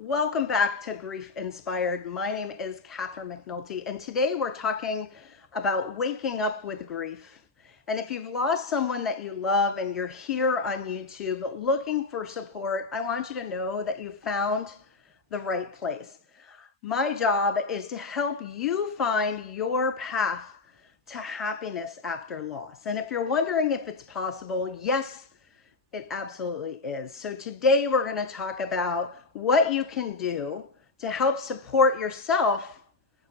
Welcome back to Grief Inspired. My name is McNulty, and today we're talking about waking up with grief. And if you've lost someone that you love and you're here on YouTube looking for support, I want you to know that you found the right place. My job is to help you find your path to happiness after loss. And if you're wondering if it's possible, yes, it absolutely is. So today we're going to talk about what you can do to help support yourself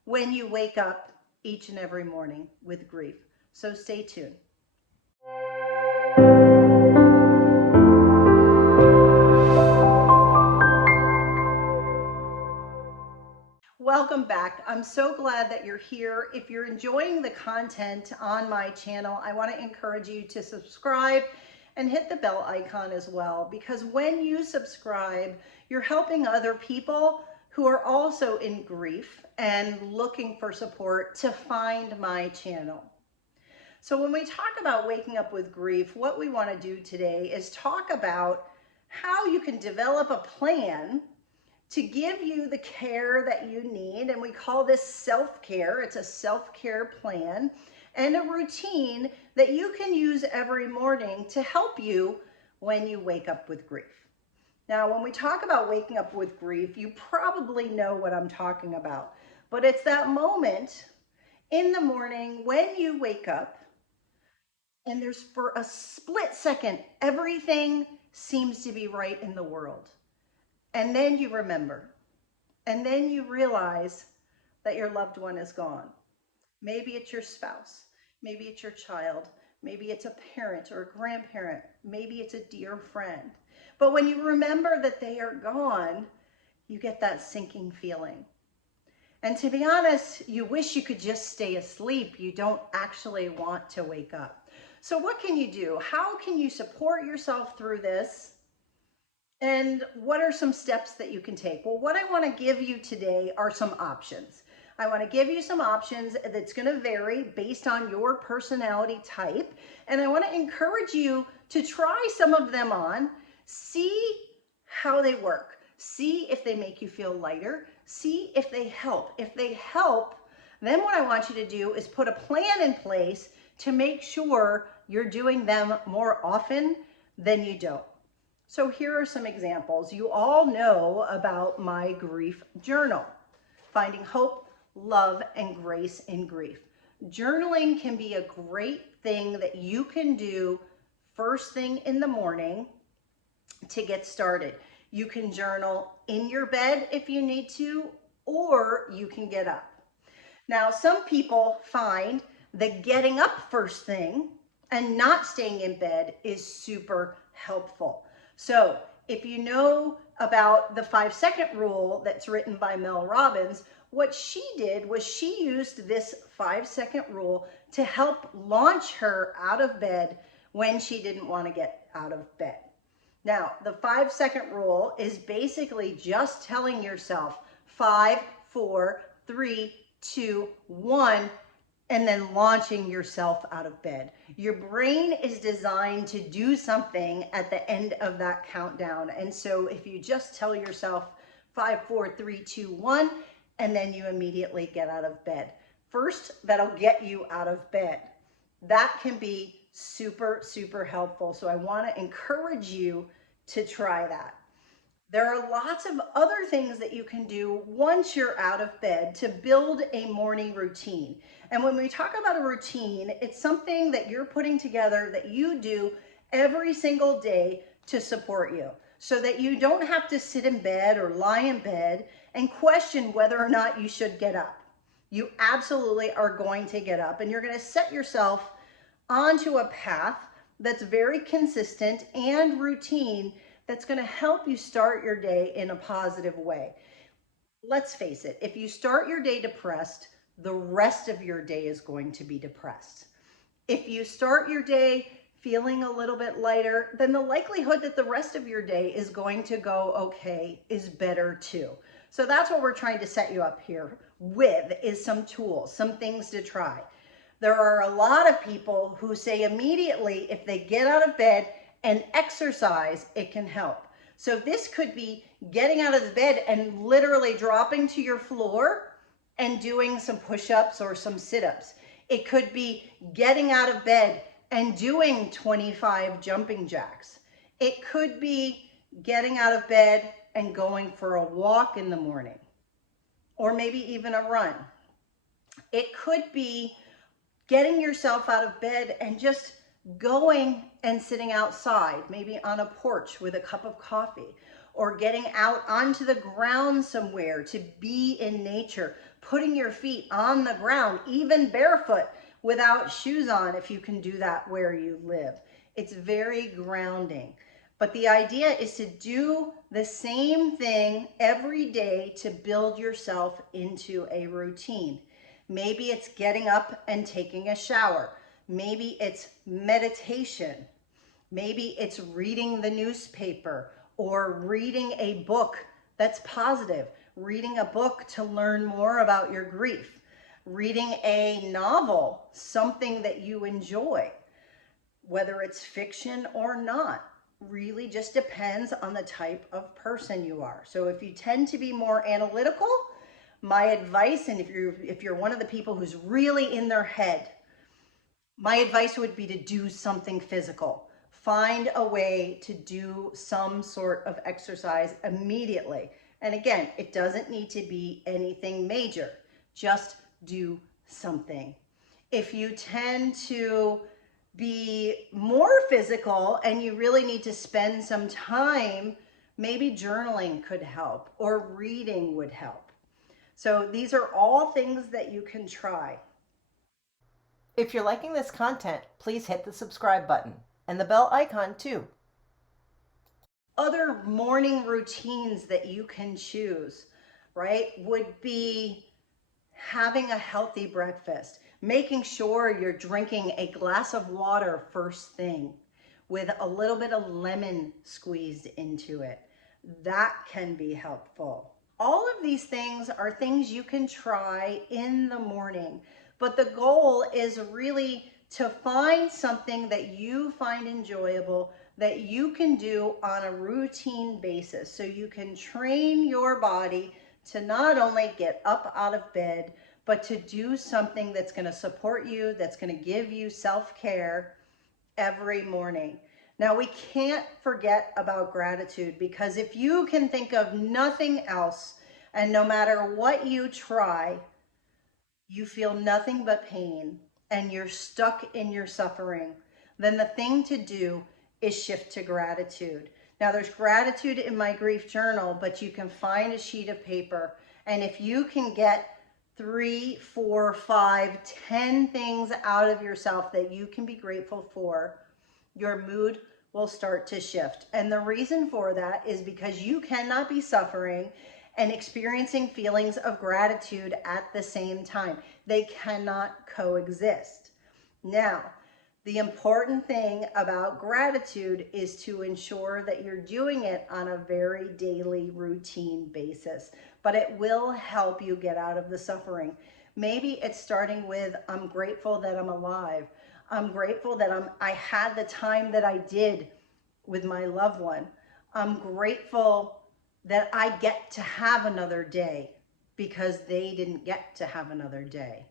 when you wake up each and every morning with grief. So stay tuned. Welcome back. I'm so glad that you're here. If you're enjoying the content on my channel, I want to encourage you to subscribe and hit the bell icon as well, because when you subscribe, you're helping other people who are also in grief and looking for support to find my channel. So when we talk about waking up with grief, what we want to do today is talk about how you can develop a plan to give you the care that you need. And we call this self-care. It's a self-care plan and a routine that you can use every morning to help you when you wake up with grief. Now, when we talk about waking up with grief, you probably know what I'm talking about, but it's that moment in the morning when you wake up and there's for a split second, everything seems to be right in the world. And then you remember, and then you realize that your loved one is gone. Maybe it's your spouse, maybe it's your child, maybe it's a parent or a grandparent, maybe it's a dear friend. But when you remember that they are gone, you get that sinking feeling. And to be honest, you wish you could just stay asleep. You don't actually want to wake up. So what can you do? How can you support yourself through this? And what are some steps that you can take? Well, what I want to give you today are some options. I want to give you some options that's going to vary based on your personality type. And I want to encourage you to try some of them on, see how they work, see if they make you feel lighter, see if they help. If they help, then what I want you to do is put a plan in place to make sure you're doing them more often than you don't. So here are some examples. You all know about my grief journal, finding hope, love, and grace in grief. Journaling can be a great thing that you can do first thing in the morning to get started. You can journal in your bed if you need to, or you can get up. Now, some people find that getting up first thing and not staying in bed is super helpful. So if you know about the 5-second rule that's written by Mel Robbins, what she did was she used this 5-second rule to help launch her out of bed when she didn't want to get out of bed. Now, the 5-second rule is basically just telling yourself 5, 4, 3, 2, 1, and then launching yourself out of bed. Your brain is designed to do something at the end of that countdown. And so if you just tell yourself 5, 4, 3, 2, 1, and then you immediately get out of bed. First, that'll get you out of bed. That can be super, super helpful. So I want to encourage you to try that. There are lots of other things that you can do once you're out of bed to build a morning routine. And when we talk about a routine, it's something that you're putting together that you do every single day to support you, so that you don't have to sit in bed or lie in bed and question whether or not you should get up. You absolutely are going to get up, and you're going to set yourself onto a path that's very consistent and routine that's going to help you start your day in a positive way. Let's face it, if you start your day depressed, the rest of your day is going to be depressed. If you start your day feeling a little bit lighter, then the likelihood that the rest of your day is going to go okay is better too. So that's what we're trying to set you up here with, is some tools, some things to try. There are a lot of people who say immediately if they get out of bed and exercise, it can help. So this could be getting out of the bed and literally dropping to your floor and doing some push-ups or some sit-ups. It could be getting out of bed and doing 25 jumping jacks. It could be getting out of bed and going for a walk in the morning, or maybe even a run. It could be getting yourself out of bed and just going and sitting outside, maybe on a porch with a cup of coffee, or getting out onto the ground somewhere to be in nature, putting your feet on the ground, even barefoot without shoes on, if you can do that where you live. It's very grounding. But the idea is to do the same thing every day to build yourself into a routine. Maybe it's getting up and taking a shower. Maybe it's meditation. Maybe it's reading the newspaper or reading a book that's positive, reading a book to learn more about your grief, reading a novel, something that you enjoy, whether it's fiction or not. Really just depends on the type of person you are. So if you tend to be more analytical, my advice, and if you're one of the people who's really in their head, my advice would be to do something physical. Find a way to do some sort of exercise immediately. And again, it doesn't need to be anything major. Just do something. If you tend to be more physical and you really need to spend some time, maybe journaling could help, or reading would help. So these are all things that you can try. If you're liking this content, please hit the subscribe button and the bell icon too. Other morning routines that you can choose, right, would be having a healthy breakfast, making sure you're drinking a glass of water first thing with a little bit of lemon squeezed into it. That can be helpful. All of these things are things you can try in the morning, but the goal is really to find something that you find enjoyable that you can do on a routine basis, so you can train your body to not only get up out of bed, but to do something that's going to support you, that's going to give you self-care every morning. Now, we can't forget about gratitude, because if you can think of nothing else, and no matter what you try, you feel nothing but pain and you're stuck in your suffering, then the thing to do is shift to gratitude. Now, there's gratitude in my grief journal, but you can find a sheet of paper, and if you can get 3, 4, 5, 10 things out of yourself that you can be grateful for, your mood will start to shift. And the reason for that is because you cannot be suffering and experiencing feelings of gratitude at the same time. They cannot coexist. Now, the important thing about gratitude is to ensure that you're doing it on a very daily routine basis, but it will help you get out of the suffering. Maybe it's starting with, I'm grateful that I'm alive. I'm grateful that I had the time that I did with my loved one. I'm grateful that I get to have another day because they didn't get to have another day.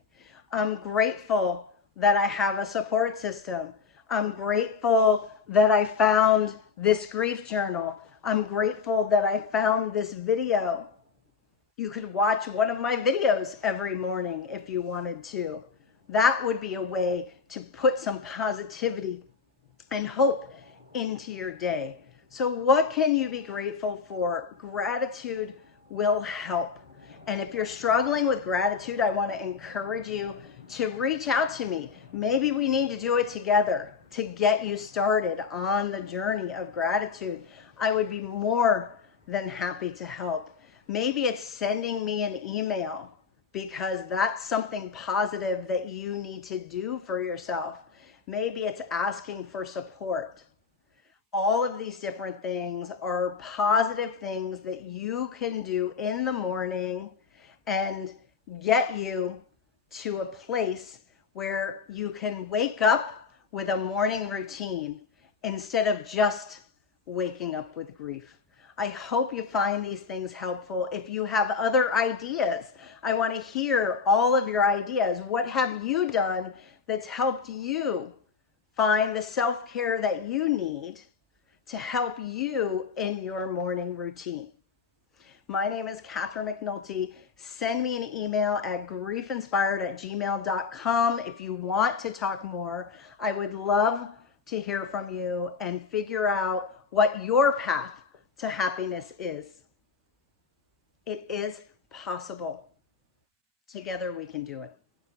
I'm grateful that I have a support system. I'm grateful that I found this grief journal. I'm grateful that I found this video. You could watch one of my videos every morning if you wanted to. That would be a way to put some positivity and hope into your day. So what can you be grateful for? Gratitude will help. And if you're struggling with gratitude, I want to encourage you to reach out to me. Maybe we need to do it together to get you started on the journey of gratitude. I would be more than happy to help. Maybe it's sending me an email, because that's something positive that you need to do for yourself. Maybe it's asking for support. All of these different things are positive things that you can do in the morning and get you to a place where you can wake up with a morning routine instead of just waking up with grief. I hope you find these things helpful. If you have other ideas, I want to hear all of your ideas. What have you done that's helped you find the self-care that you need to help you in your morning routine? My name is Catherine McNulty. Send me an email at GriefInspired@gmail.com if you want to talk more. I would love to hear from you and figure out what your path to happiness is. It is possible. Together we can do it.